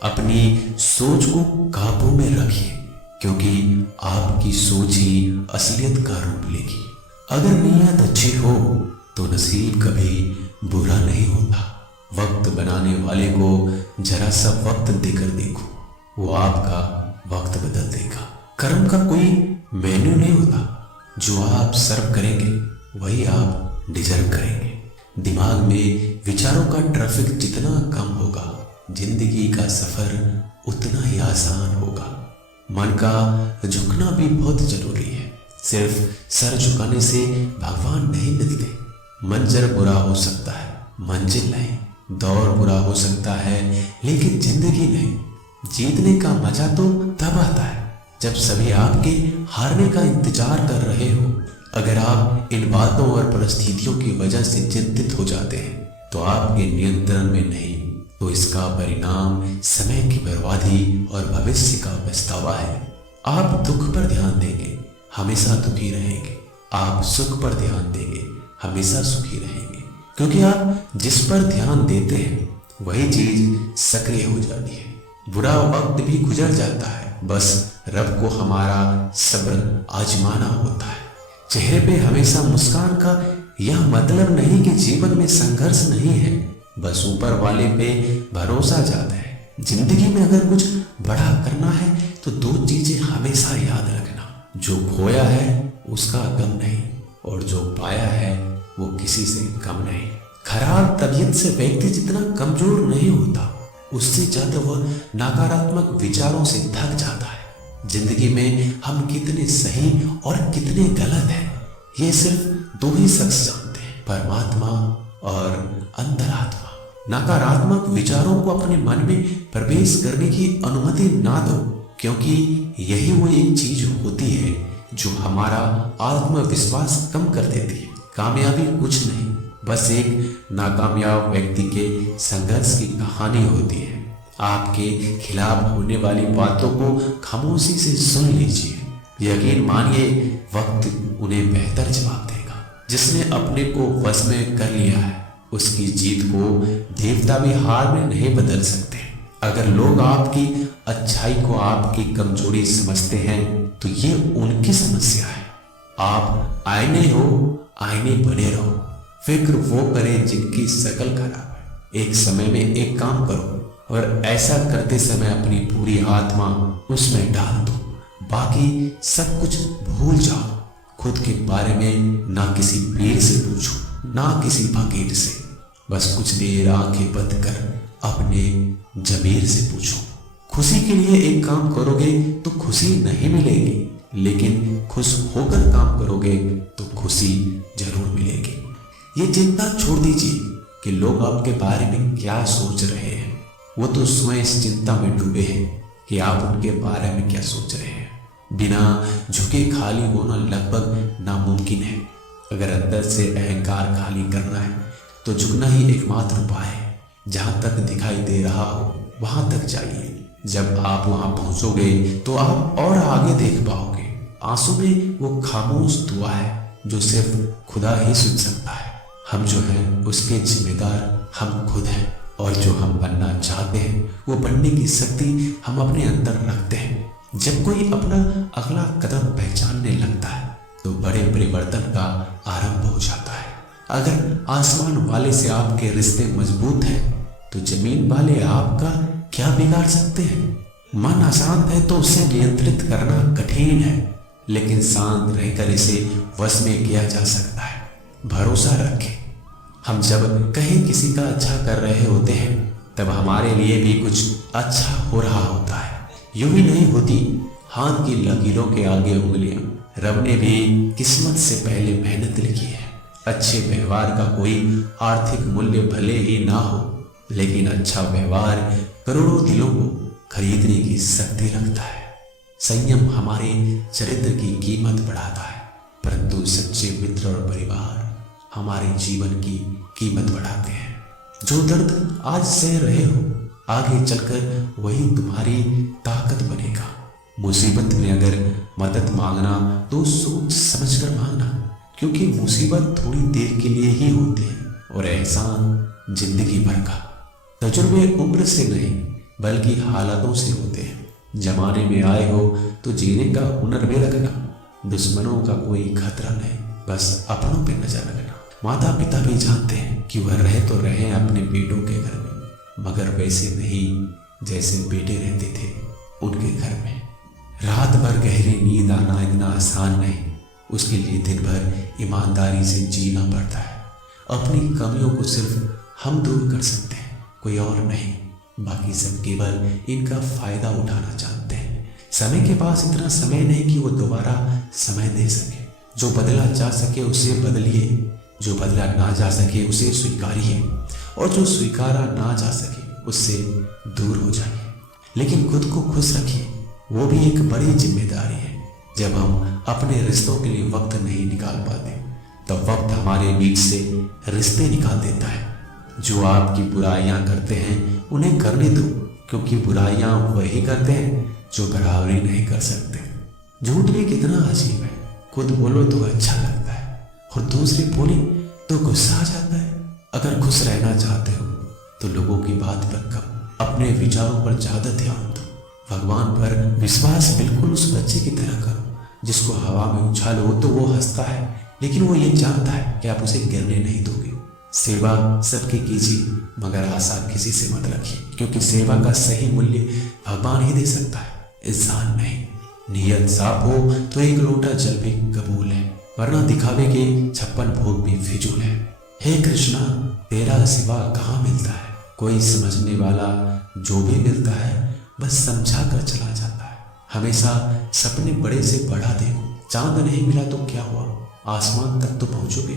अपनी सोच को काबू में रखिए, क्योंकि आपकी सोच ही असलियत का रूप लेगी। अगर नीयत अच्छी हो तो नसीब कभी बुरा नहीं होता। वक्त बनाने वाले को जरा सा वक्त देकर देखो, वो आपका वक्त बदल देगा। कर्म का कोई मेन्यू नहीं होता, जो आप सर्व करेंगे वही आप डिजर्व करेंगे। दिमाग में विचारों का ट्रैफिक जितना कम होगा, जिंदगी का सफर उतना ही आसान होगा। मन का झुकना भी बहुत जरूरी है। सिर्फ सर झुकाने से भगवान नहीं मिलते। मंजर बुरा हो सकता है, मंजिल नहीं। दौर बुरा हो सकता है, लेकिन जिंदगी नहीं। जीतने का मजा तो तब आता है जब सभी आपके हारने का इंतजार कर रहे हो। अगर आप इन बातों और परिस्थितियों की वजह से चिंतित हो जाते हैं तो आपके नियंत्रण में नहीं, तो इसका परिणाम समय की बर्बादी और भविष्य का पछतावा है। आप दुख पर ध्यान देंगे, हमेशा दुखी रहेंगे। आप सुख पर ध्यान देंगे, हमेशा सुखी रहेंगे। क्योंकि आप जिस पर ध्यान देते हैं वही चीज सक्रिय हो जाती है। बुरा वक्त भी गुजर जाता है, बस रब को हमारा सब्र आजमाना होता है। चेहरे पे हमेशा मुस्कान का यह मतलब नहीं कि जीवन में संघर्ष नहीं है, बस ऊपर वाले पे भरोसा ज्यादा है। जिंदगी में अगर कुछ बड़ा करना है तो दो चीजें हमेशा याद रखना, जो खोया है उसका गम नहीं, और जो पाया है वो किसी से कम नहीं। खराब तबीयत से व्यक्ति जितना कमजोर नहीं होता, उससे ज्यादा वह नकारात्मक विचारों से थक जाता है। जिंदगी में हम कितने सही और कितने गलत हैं, ये सिर्फ दो ही शख्स जानते हैं, परमात्मा और अंतरात्मा। नकारात्मक विचारों को अपने मन में प्रवेश करने की अनुमति ना दो, क्योंकि यही वो एक चीज होती है जो हमारा आत्मविश्वास कम कर देती है। कामयाबी कुछ नहीं, बस एक नाकामयाब व्यक्ति के संघर्ष की कहानी होती है। आपके खिलाफ होने वाली बातों को खामोशी से सुन लीजिए। यकीन मानिए, वक्त उन्हें बेहतर जवाब देगा। जिसने अपने को वश में कर लिया है, उसकी जीत को देवता भी हार में नहीं बदल सकते। अगर लोग आपकी अच्छाई को आपकी कमजोरी समझते हैं तो ये उनकी समस्या है। आप आईने हो, आईने बने रहो। फिक्र वो करें जिनकी शकल खराब है। एक समय में एक काम करो और ऐसा करते समय अपनी पूरी आत्मा उसमें डाल दो। बाकी सब कुछ भूल जाओ। खुद के बारे में ना किसी पीर से पूछो, ना किसी फकीर से। बस कुछ देर आंखें बंद कर अपने जमीर से पूछो। खुशी के लिए एक काम करोगे तो खुशी नहीं मिलेगी, लेकिन खुश होकर काम करोगे तो खुशी जरूर मिलेगी। ये चिंता छोड़ दीजिए कि लोग आपके बारे में क्या सोच रहे हैं। वो तो स्वयं इस चिंता में डूबे हैं कि आप उनके बारे में क्या सोच रहे हैं। बिना झुके खाली होना लगभग नामुमकिन है। अगर अंदर से अहंकार खाली करना है तो झुकना ही एकमात्र उपाय है। जहां तक दिखाई दे रहा हो वहां तक जाइए। जब आप वहां पहुंचोगे तो आप और आगे देख पाओगे। आंसू में वो खामोश दुआ है जो सिर्फ खुदा ही सुन सकता है। हम जो हैं उसके जिम्मेदार हम खुद हैं, और जो हम बनना चाहते हैं वो बनने की शक्ति हम अपने अंदर रखते हैं। जब कोई अपना अगला कदम पहचानने लगता है तो बड़े परिवर्तन का आरंभ हो जाता है। अगर आसमान वाले से आपके रिश्ते मजबूत हैं तो जमीन वाले आपका क्या बिगाड़ सकते हैं। मन अशांत है तो उसे नियंत्रित करना कठिन है, लेकिन शांत रहकर इसे वश में किया जा सकता है। भरोसा रखें। हम जब कहीं किसी का अच्छा कर रहे होते हैं तब हमारे लिए भी कुछ अच्छा हो रहा होता है। यूं ही नहीं होती हाथ की लकीरों के आगे उंगलियां। रब ने भी किस्मत से पहले मेहनत लिखी है। अच्छे व्यवहार का कोई आर्थिक मूल्य भले ही ना हो, लेकिन अच्छा व्यवहार करोड़ों दिलों को खरीदने की शक्ति रखता है। संयम हमारे चरित्र की कीमत बढ़ाता है, परंतु सच्चे मित्र और परिवार हमारे जीवन की कीमत बढ़ाते हैं। जो दर्द आज सह रहे हो, आगे चलकर वही तुम्हारी ताकत बनेगा। मुसीबत में अगर मदद मांगना तो सोच समझकर मांगना, क्योंकि मुसीबत थोड़ी देर के लिए ही होती है और एहसान जिंदगी भर का। तजुर्बे उम्र से नहीं, बल्कि हालातों से होते हैं। जमाने में आए हो तो जीने का हुनर भी रखना। दुश्मनों का कोई खतरा नहीं, बस अपनों पे नजर रखना। माता पिता भी जानते हैं कि वह रहे तो रहे अपने बेटों के घर में, मगर वैसे नहीं जैसे बेटे रहते थे उनके घर में। रात भर गहरी नींद आना इतना आसान नहीं, उसके लिए दिन भर ईमानदारी से जीना पड़ता है। अपनी कमियों को सिर्फ हम दूर कर सकते हैं, कोई और नहीं। बाकी सब केवल इनका फायदा उठाना चाहते हैं। समय के पास इतना समय नहीं कि वो दोबारा समय दे सके। जो बदला जा सके उसे बदलिए, जो बदला ना जा सके उसे स्वीकारिए, और जो स्वीकारा ना जा सके उससे दूर हो जाइए। लेकिन खुद को खुश रखिए, वो भी एक बड़ी जिम्मेदारी है। जब हम अपने रिश्तों के लिए वक्त नहीं निकाल पाते तब वक्त हमारे बीच से रिश्ते निकाल देता है। जो आपकी बुराइयां करते हैं उन्हें करने दो, क्योंकि बुराइयां वही करते हैं जो बराबरी नहीं कर सकते। झूठ भी कितना अजीब है, खुद बोलो तो अच्छा लगता है और दूसरे बोले तो गुस्सा आ जाता है। अगर खुश रहना चाहते हो तो लोगों की बात पर कम, अपने विचारों पर ज्यादा ध्यान दो। भगवान पर विश्वास बिल्कुल उस बच्चे की तरह करो जिसको हवा में उछालो तो वो हंसता है, लेकिन वो ये जानता है कि आप उसे गिरने नहीं दोगे। सेवा सबकी कीजिए, मगर आशा किसी से मत रखिए, क्योंकि सेवा का सही मूल्य भगवान ही दे सकता है, इंसान नहीं। नियत साफ हो तो एक लोटा जल भी कबूल है, वरना दिखावे के 56 भोग भी फिजूल है। हे कृष्णा, तेरा सिवा कहाँ मिलता है? कोई समझने वाला जो भी मिलता है बस समझा कर चला जाता है। हमेशा सपने बड़े से बड़ा देखो। चांद नहीं मिला तो क्या हुआ, आसमान तक तो पहुंचोगे।